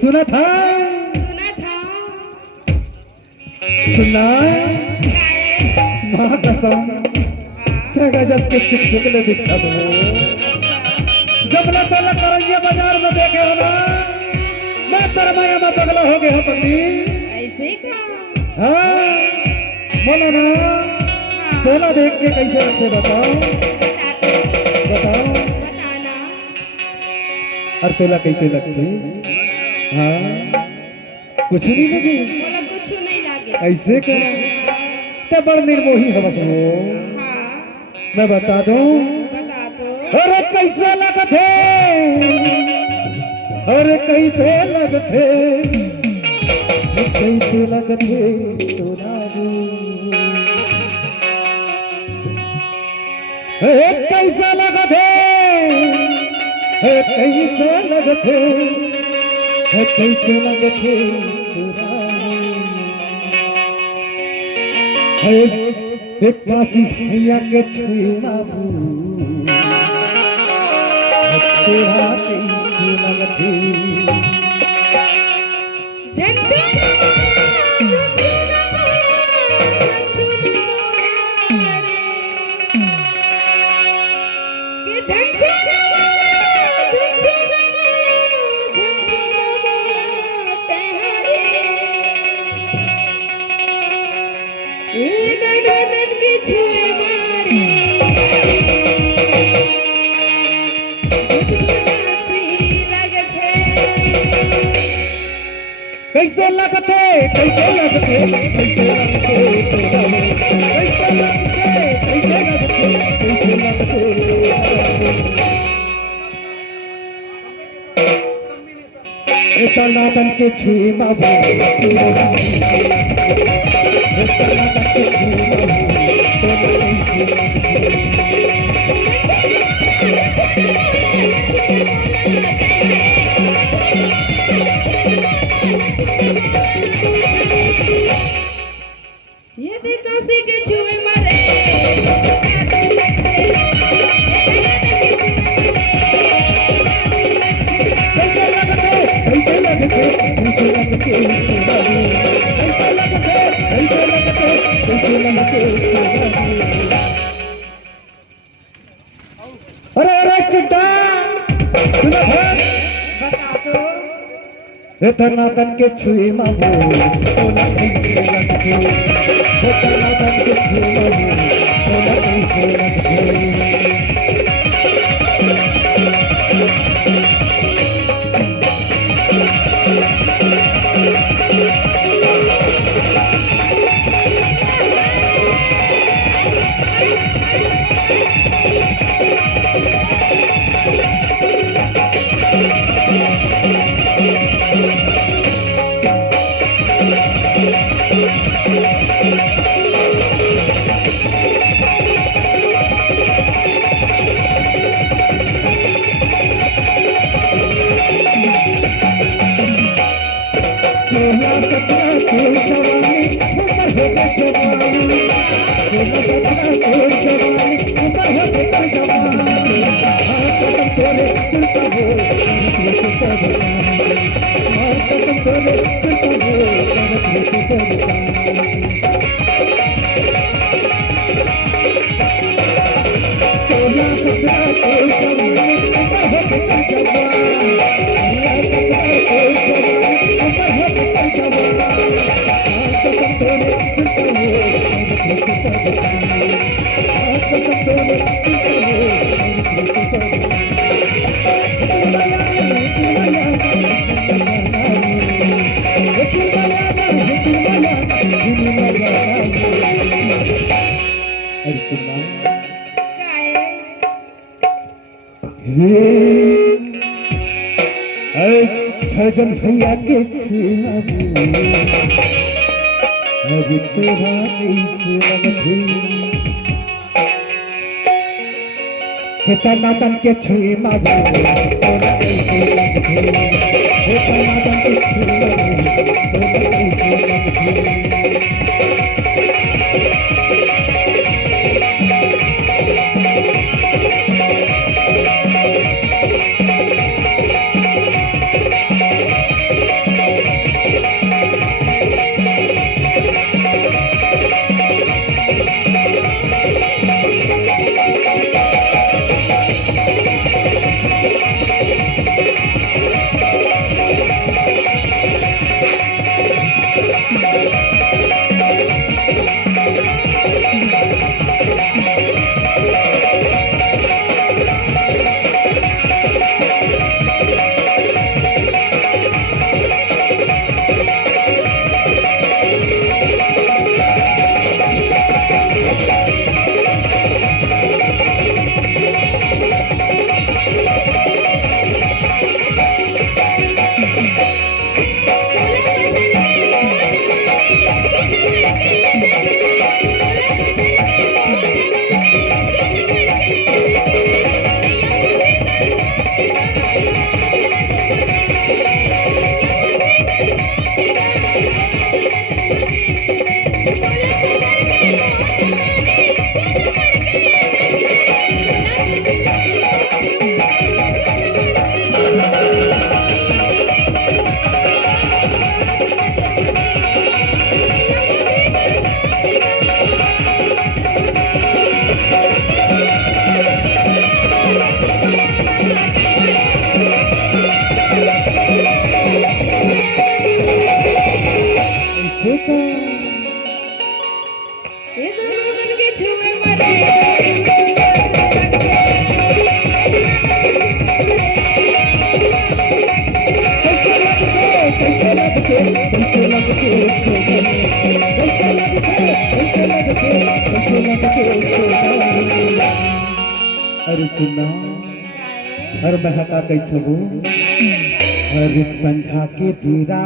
सुना था सुना माँ कसम क्या गजब के चिकचिकले दिखा दो जब न तो करैया बाजार में देखे हो ना मैं तरमाया में पगला हो गया पति ऐसे का हाँ बोलो ना तोला देख के कैसे रखे बताओ बताओ बताना और तोला कैसे लगती हाँ कुछ नहीं लगी बोला कुछ नहीं लागे ऐसे क्या तो बड़ निर्मोही है बस वो हाँ मैं बता दूं बता दो अरे कैसे लगते अरे कैसे लगते कैसे लगते कैसे लगते कैसे लगते कैसे लगते काशी भैया के छुना तेरा कैसे लगते कैसे लगते कैसे लगते कैसे लगते कैसे लगते कैसे लगते कैसे लगते तनातन के छुई बाबू तनातन के ये देखो सी के छुए मरे अरे अरे चिट्टा बता दो तनातन के छुई माबू तोला कैसे लगते तनातन के छुई माबू तोला कैसे लगते भजन भैया के छुआवे अरे तोरा ऐसे लगथे कितना तन के छुई मावे तोरा ऐसे लगथे कितना तन के छुई मावे तोरा ऐसे लगथे ये दोनों मन के छुए मरे अरे सुना हर बहका कैसे हो हर संझा के पीरा